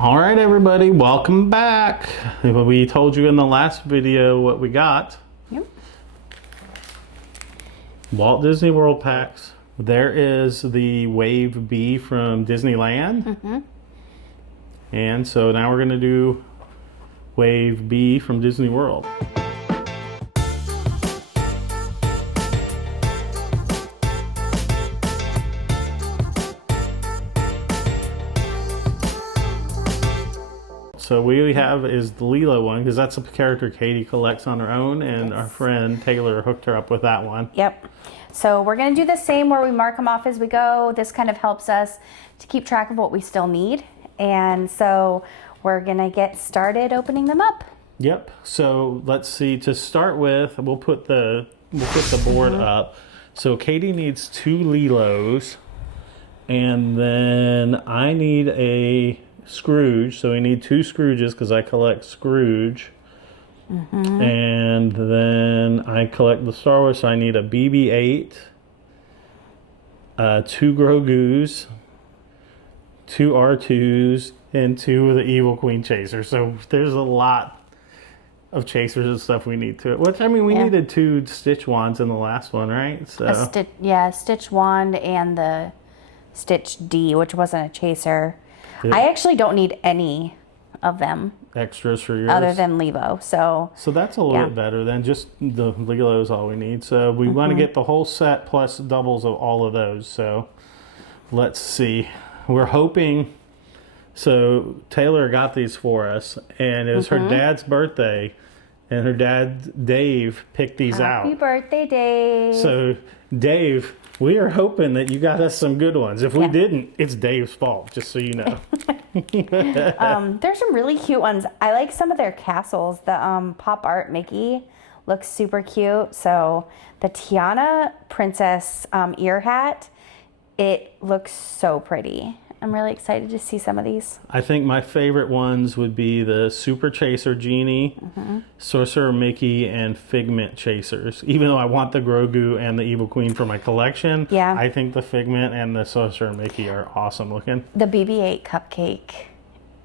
All right, everybody, welcome back. We told you in the last video what we got. Yep. Walt Disney World packs. There is the Wave B from Disneyland. Mm-hmm. And so now we're going to do Wave B from Disney World. So we have is the Lilo one because that's a character Katie collects on her own, and our friend Taylor hooked her up with that one. Yep. So we're going to do the same where we mark them off as we go. This kind of helps us to keep track of what we still need. And so we're going to get started opening them up. Yep. So let's see. To start with, we'll put the board up. So Katie needs 2 Lilos, and then I need a Scrooge, so we need 2 Scrooges because I collect Scrooge. And then I collect the Star Wars, so I need a BB-8, 2 Grogu's, 2 R2s, and 2 of the Evil Queen Chasers. So there's a lot of chasers and stuff we need to it. Which, I mean, we needed 2 Stitch wands in the last one, right? So a Stitch wand and the Stitch D, which wasn't a chaser. I actually don't need any of them. Extras for yours? Other than Levo. So that's a little bit better than just the Lilo is all we need. So we want to get the whole set plus doubles of all of those. So let's see. We're hoping. So Taylor got these for us, and it was her dad's birthday, and her dad, Dave, picked these out. Happy birthday, Dave. So Dave, we are hoping that you got us some good ones. If we didn't, it's Dave's fault, just so you know. There's some really cute ones. I like some of their castles. The pop art Mickey looks super cute. So the Tiana princess ear hat, it looks so pretty. I'm really excited to see some of these. I think my favorite ones would be the Super Chaser Genie, Sorcerer Mickey, and Figment Chasers. Even though I want the Grogu and the Evil Queen for my collection, I think the Figment and the Sorcerer Mickey are awesome looking. The BB-8 cupcake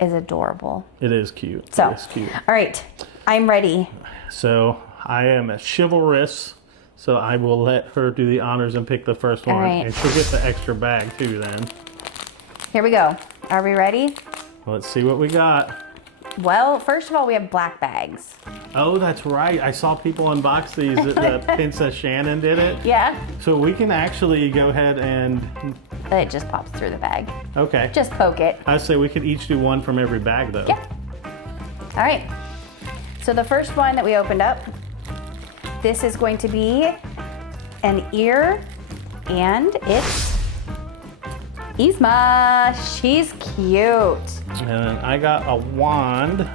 is adorable. It is cute. So, it is cute. All right, I'm ready. So I am chivalrous, so I will let her do the honors and pick the first one. Right. And she'll get the extra bag too then. Here we go. Are we ready? Let's see what we got. Well, first of all, we have black bags. Oh, that's right. I saw people unbox these. The Princess Shannon did it. Yeah. So we can actually go ahead and... It just pops through the bag. Okay. Just poke it. I say we could each do one from every bag, though. Yeah. All right. So the first one that we opened up, this is going to be an ear, and it's Yzma. She's cute. And I got a wand.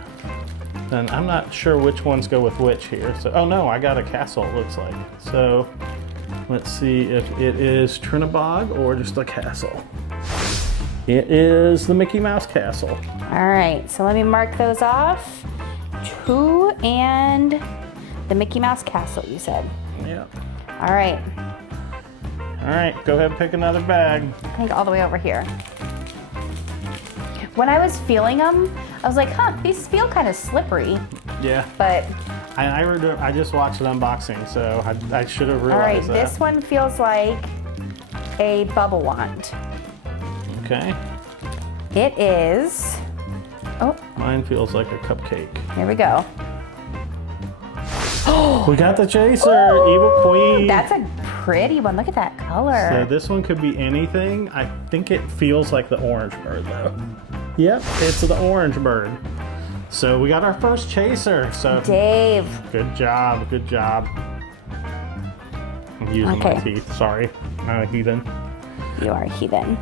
And I'm not sure which ones go with which here. So, oh no, I got a castle, it looks like. So let's see if it is Trinabog or just a castle. It is the Mickey Mouse Castle. All right, so let me mark those off. 2 and the Mickey Mouse Castle, you said. Yeah. All right. All right, go ahead and pick another bag. I think all the way over here. When I was feeling them, I was like, huh, these feel kind of slippery. Yeah. But I just watched an unboxing, so I should have realized all right, that. this one feels like a bubble wand. Okay. It is, oh. Mine feels like a cupcake. Here we go. We got the chaser, Ooh, Evil Queen. That's a pretty one. Look at that color. So this one could be anything. I think it feels like the orange bird though. Yep, it's the orange bird. So we got our first chaser. So Dave. Good job, good job. I'm using my teeth, sorry. I'm a heathen. You are a heathen.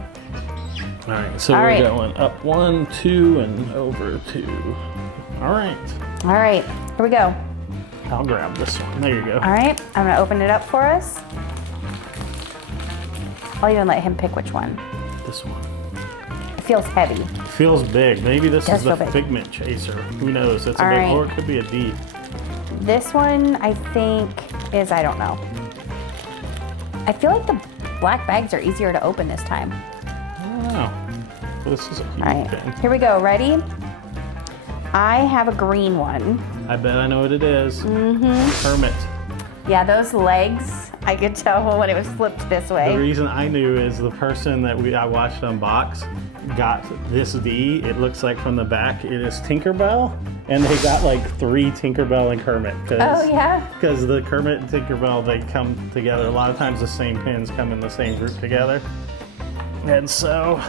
All right, so we're going up 1, 2, and over 2. All right. All right, here we go. I'll grab this one. There you go. All right, I'm gonna open it up for us. I'll even let him pick which one. This one. It feels heavy. It feels big. Maybe this is the big. Figment Chaser. Who knows? It's a big, or it could be a D. This one, I think, is, I don't know. I feel like the black bags are easier to open this time. I don't know. This is a huge All right, pin. here we go. Ready? I have a green one. I bet I know what it is. Kermit. Yeah, those legs, I could tell when it was flipped this The way. reason I knew is the person that I watched unbox got this D. It looks like from the back it is Tinkerbell, and they got like 3 Tinkerbell and Kermit. Oh yeah? Because the Kermit and Tinkerbell, they come together. A lot of times the same pins come in the same group together. And so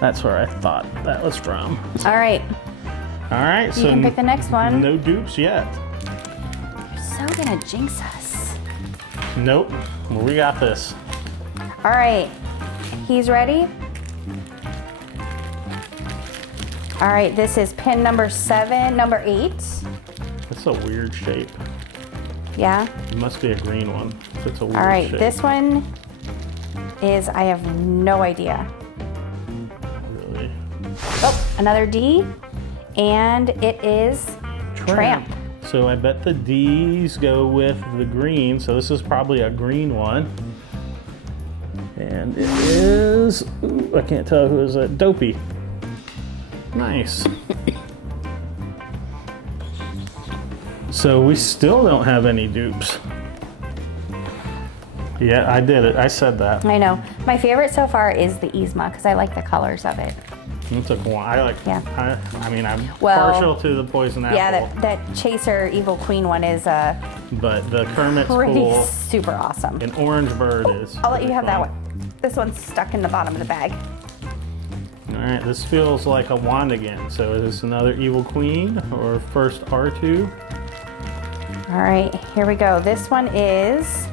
that's where I thought that was from. All right, All right, you so can pick the next one. no dupes yet. You're so gonna jinx us. Nope, well, we got this. All right, he's ready. All right, this is pin number 8. It's a weird shape. Yeah. It must be a green one. It's a weird All right, shape. this one is, I have no idea. Really. Oh, another D, and it is Tramp. So I bet the D's go with the green. So this is probably a green one. And it is, ooh, I can't tell who is it, Dopey. Nice. So we still don't have any dupes. Yeah, I did it. I said that. I know. My favorite so far is the Yzma because I like the colors of it. It took one. I like. Yeah. I mean, I'm Well, partial to the poison apple. Yeah, that Chaser Evil Queen one is But the Kermit's pretty cool. super awesome. An orange bird is. I'll let you have that fun. one. This one's stuck in the bottom of the bag. All right, this feels like a wand again. So is this another Evil Queen or first R2? All right, here we go. This one is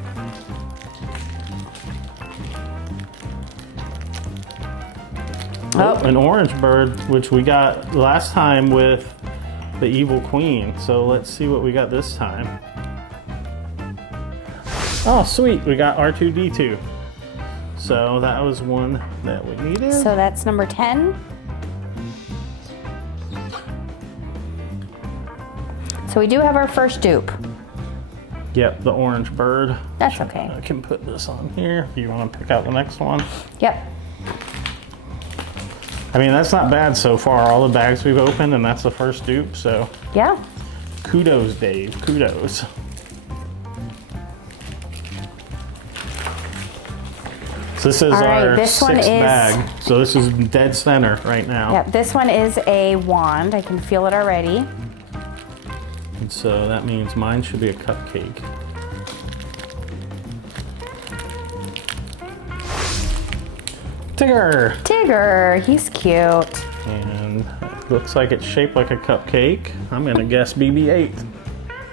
An orange bird, which we got last time with the Evil Queen. So let's see what we got this time. Oh, sweet, we got R2-D2. So that was one that we needed. So that's number 10. So we do have our first dupe. Yep, the orange bird. That's okay. I can put this on here if you want to pick out the next one. Yep. I mean, that's not bad so far. All the bags we've opened, and that's the first dupe. So Yeah. kudos, Dave. Kudos. So this is All right, our this one sixth is- bag. So this is dead center right now. Yep. This one is a wand. I can feel it already. And so that means mine should be a cupcake. Tigger! Tigger. He's cute. And it looks like it's shaped like a cupcake. I'm gonna guess BB-8.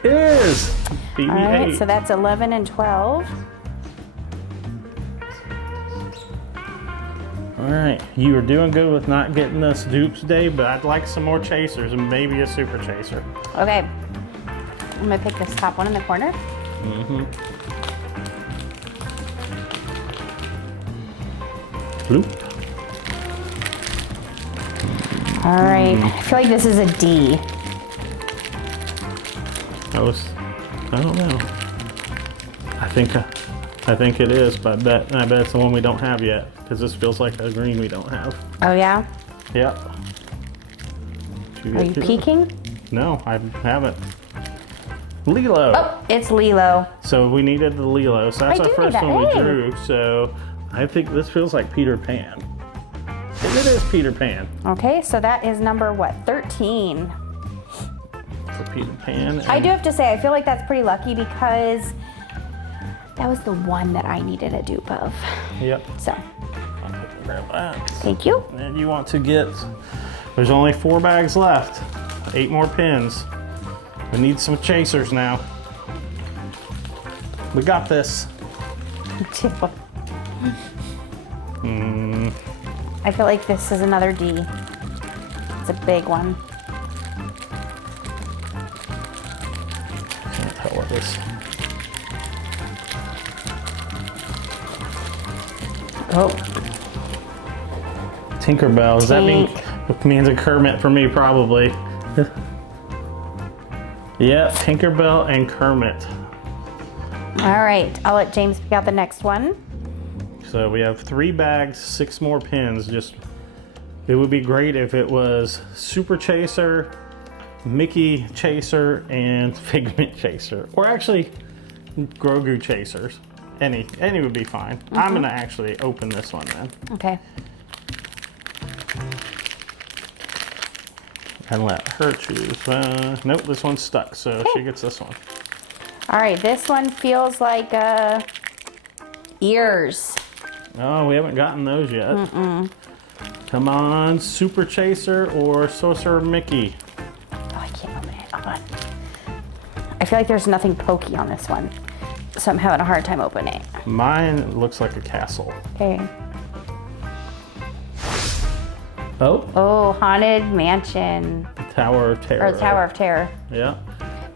It is! BB-8. All right. So that's 11 and 12. All right, you are doing good with not getting us dupes, Dave, but I'd like some more chasers and maybe a super chaser. Okay. I'm gonna pick this top one in the corner. Bloop. All right. I feel like this is a D. I don't know. I think it is, but I bet it's the one we don't have yet, because this feels like a green we don't have. Oh yeah. Yep. Are you peeking? No, I haven't. Lilo. Oh, it's Lilo. So we needed the Lilo. So that's I our do first need that. one we Hey. drew. So I think this feels like Peter Pan. It is Peter Pan. Okay, so that is number what? 13. For Peter Pan. I do have to say, I feel like that's pretty lucky because that was the one that I needed a dupe of. Yep. So, I'll grab that. thank you. And you want to get, there's only 4 bags left. 8 more pins. We need some chasers now. We got this. I feel like this is another D. It's a big one. Can't tell what this. Oh, Tinkerbell. Does that mean Tink. it means a Kermit for me? Probably. Yep, Tinkerbell and Kermit. all right. I'll let James pick out the next one. So we have 3 bags, 6 more pins. Just It would be great if it was Super Chaser, Mickey Chaser, and Figment Chaser. Or actually, Grogu Chasers. Any would be fine. I'm gonna actually open this one then. Okay. And let her choose. Nope, this one's stuck, so she gets this one. All right, this one feels like ears. Oh, we haven't gotten those yet. Come on, Super Chaser or Sorcerer Mickey. Oh, I can't open it. Hold on. I feel like there's nothing pokey on this one, so I'm having a hard time opening it. Mine looks like a castle. Okay. Oh, Oh, Haunted Mansion. Tower of Terror. Or Tower of Terror. Yeah.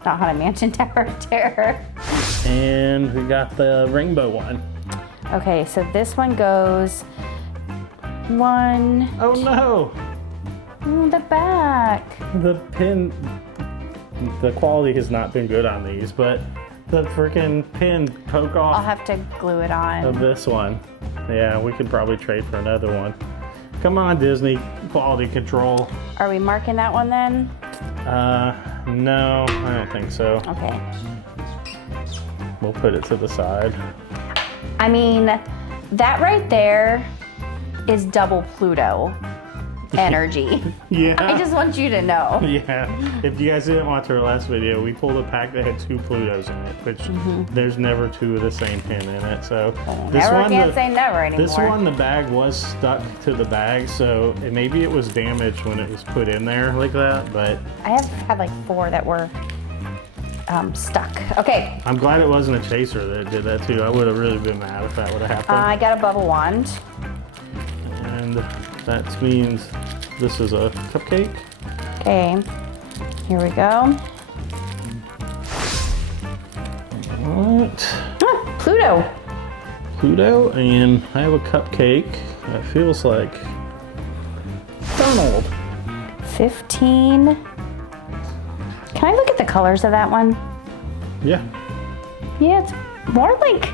Not Haunted Mansion, Tower of Terror. And we got the rainbow one. Okay, so this one goes one. Oh no! The back. The pin, the quality has not been good on these, but the freaking pin poke I'll off have to glue it of on. this one. Yeah, we could probably trade for another one. Come on, Disney, quality control. Are we marking that one then? No, I don't think so. Okay. We'll put it to the side. I mean, that right there is double Pluto energy. Yeah. I just want you to know. Yeah, if you guys didn't watch our last video, we pulled a pack that had 2 Plutos in it, which there's never 2 of the same pin in it. So Never can't say never anymore. this one, the bag was stuck to the bag, so maybe it was damaged when it was put in there like that, but I have had like 4 that were stuck. Okay, I'm glad it wasn't a chaser that did that too. I would have really been mad if that would have happened. I got a bubble wand. And that means this is a cupcake. Okay, here we go. What? Ah, Pluto. Pluto, and I have a cupcake that feels like Donald. 15. Can I look at the colors of that one? Yeah. Yeah, it's more like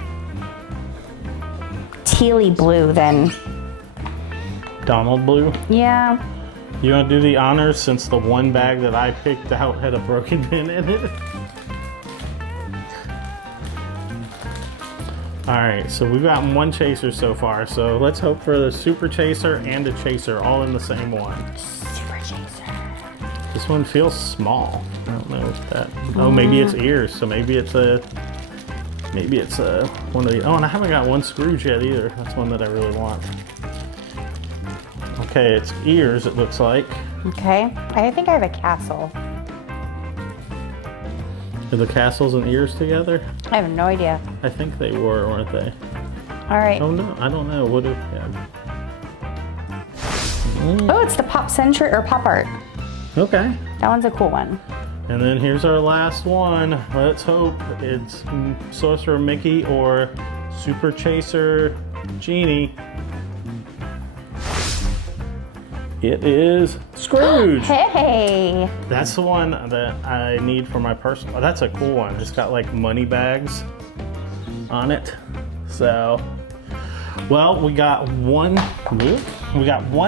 tealy blue than, Donald blue. yeah. You want to do the honors since the one bag that I picked out had a broken pin in it? Alright, so we've gotten 1 chaser so far, so let's hope for the Super Chaser and a Chaser all in the same one. Super chaser. This one feels small. I don't know what that. Oh, maybe it's ears, so maybe it's a one of the. Oh, and I haven't got 1 Scrooge yet either. That's one that I really want. Okay, it's ears, it looks like. Okay, I think I have a castle. Are the castles and ears together? I have no idea. I think they were, weren't they? All right. Oh no, I don't know. What do we have? Oh, it's the pop century or pop art. Okay. That one's a cool one. And then here's our last one. Let's hope it's Sorcerer Mickey or Super Chaser Genie. It is Scrooge. Hey. That's the one that I need for my personal. That's a cool one. It's got like money bags on it. So, well, we got one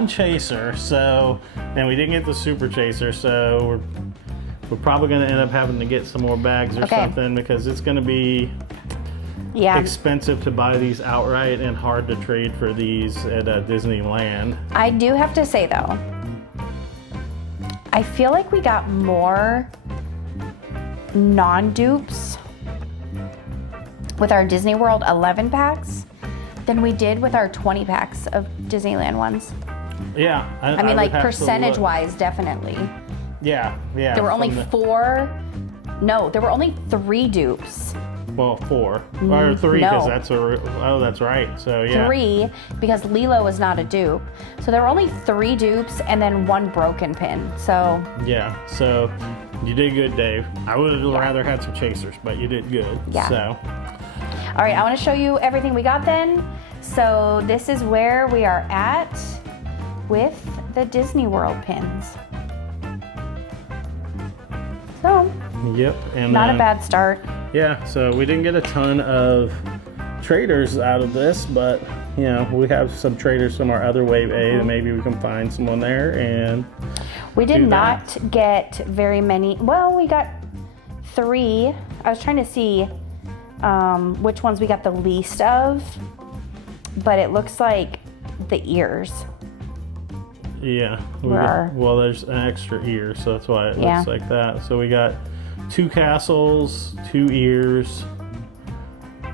chaser. So, and we didn't get the Super Chaser. So we're probably going to end up having to get some more bags or something because it's going to be expensive to buy these outright and hard to trade for these at Disneyland. I do have to say though, I feel like we got more non-dupes with our Disney World 11 packs than we did with our 20 packs of Disneyland ones. Yeah. I mean, like percentage-wise, definitely. Yeah. There were only 4. No, there were only 3 dupes. Well, 4 or 3 because that's that's right. So yeah, 3 because Lilo was not a dupe. So there were only 3 dupes and then 1 broken pin. So yeah, so you did good, Dave. I would have rather had some chasers, but you did good. Yeah. So all right, I want to show you everything we got then. So this is where we are at with the Disney World pins. So yep, and not a bad start. Yeah, so we didn't get a ton of traders out of this, but you know, we have some traders from our other wave A, and maybe we can find someone there and we did do not that. get very many. Well, we got 3. I was trying to see which ones we got the least of, but it looks like the ears. Yeah. Where? Well, there's an extra ear, so that's why it Yeah. looks like that. So we got 2 castles, 2 ears,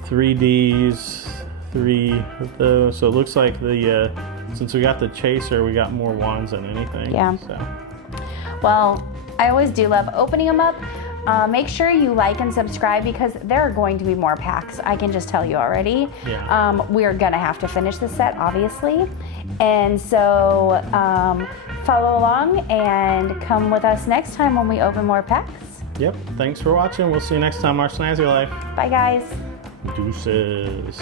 3 Ds, 3 of those. So it looks like the since we got the chaser, we got more wands than anything. Yeah. So. Well, I always do love opening them up. Make sure you like and subscribe because there are going to be more packs. I can just tell you already. Yeah. We're gonna have to finish the set, obviously. And so follow along and come with us next time when we open more packs. Yep. Thanks for watching. We'll see you next time, our Snazzy Life. Bye, guys. Deuces.